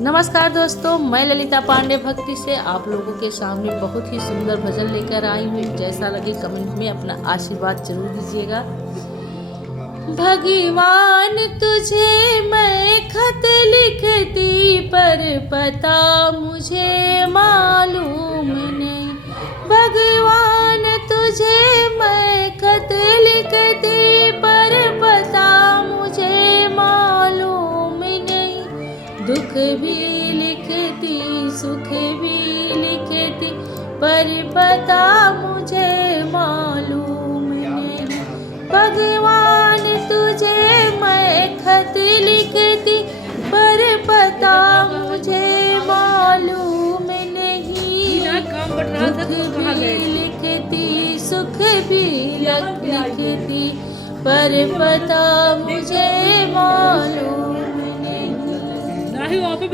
नमस्कार दोस्तों, मैं ललिता पांडे भक्ति से आप लोगों के सामने बहुत ही सुंदर भजन लेकर आई हूँ। जैसा लगे कमेंट में अपना आशीर्वाद जरूर दीजिएगा। भगवान तुझे मैं खत लिखती पर पता मुझे मालूम नहीं। भगवान तुझे मैं खत लिखती पर पता मुझे मालूम नहीं। दुख भी लिखती सुख भी लिखती पर पता मुझे मालूम नहीं। भगवान तुझे मैं खत लिखती पर पता मुझे मालूम नहीं। दुख भी लिखती सुख भी लिखती पर पता मुझे मालूम नहीं।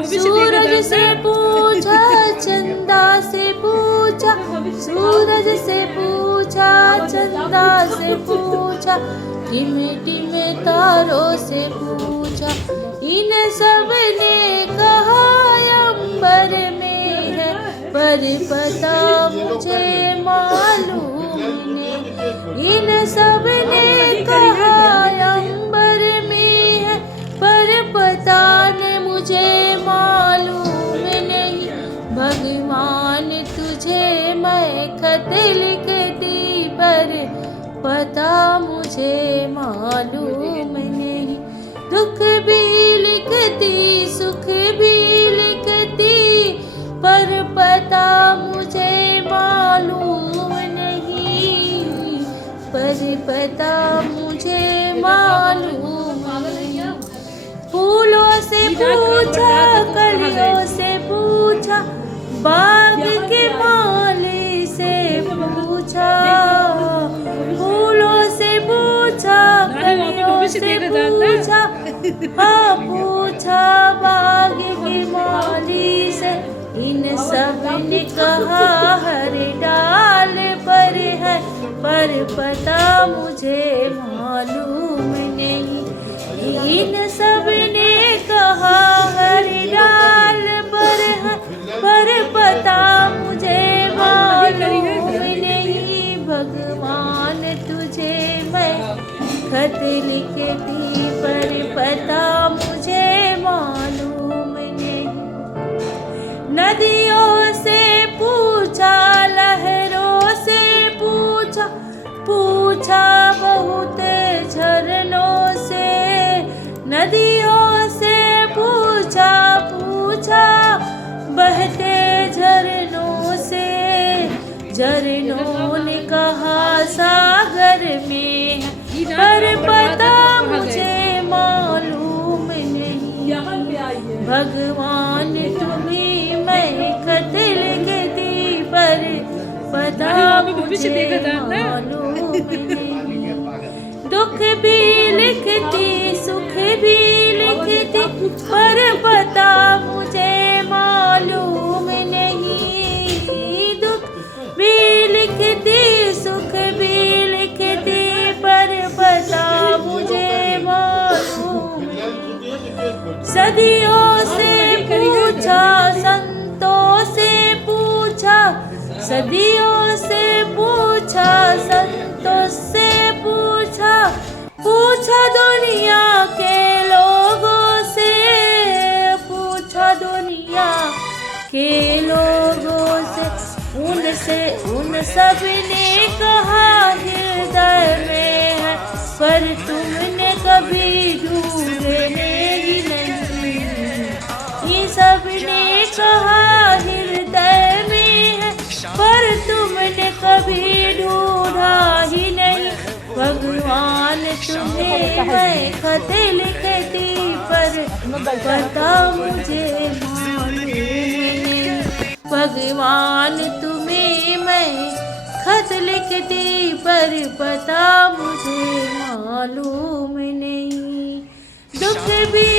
सूरज से पूछा चंदा से पूछा, सूरज से पूछा चंदा से पूछा, टिम टिम तारों से पूछा। इन सब ने कहा अंबर में है पर पता मुझे मालूम नहीं। इन सब ने कहा अंबर में है पर पता नहीं मुझे मालूम नहीं। भगवान तुझे मैं खत लिखती पर पता मुझे मालूम नहीं। दुख भी लिखती सुख भी लिखती पर पता मुझे मालूम नहीं। पर पता मुझे मालूम नहीं। फूलों से पूछा कलियों से पूछा, बाग के माली से पूछा। फूलों से पूछा कलियों से पूछा, हाँ पूछा बाग के माली से। इन सब ने कहा हर डाल पर है पर पता मुझे मालूम नहीं। इन सब ने कहा हर डाल पर है पर पता मुझे मालूम नहीं। भगवान तुझे मैं खत लिखती पर पता मुझे मालूम नहीं। नदियों से पूछा लहरों से पूछा, पूछा बहुत झरनों से। नदियों से पूछा पूछा बहते झरनों से। झरनों ने कहा सागर में है पर पता मुझे मालूम नहीं। भगवान तुम्हें मैं खत लिखती पर पता मुझे मालूम नहीं। दुख भी लिखती सुख भी लिखती पर पता मुझे मालूम नहीं। दुख भी लिखती सुख भी लिखती पर पता मुझे मालूम नहीं। सदियों से पूछा संतों से पूछा, सदियों से पूछा संतों से पूछा। पूछा दुनिया के लोगों से, पूछा दुनिया के लोगों से। उन सब ने कहा हृदय में है पर तुमने कभी ढूंढने ही नहीं। ये सब ने कहा हृदय में है पर तुमने कभी ढूंढा ही नहीं। भगवान तुम्हें मैं खत लिखती पर पता मुझे मालूम नहीं। भगवान तुम्हें मैं खत लिखती पर पता मुझे मालूम नहीं। दुख भी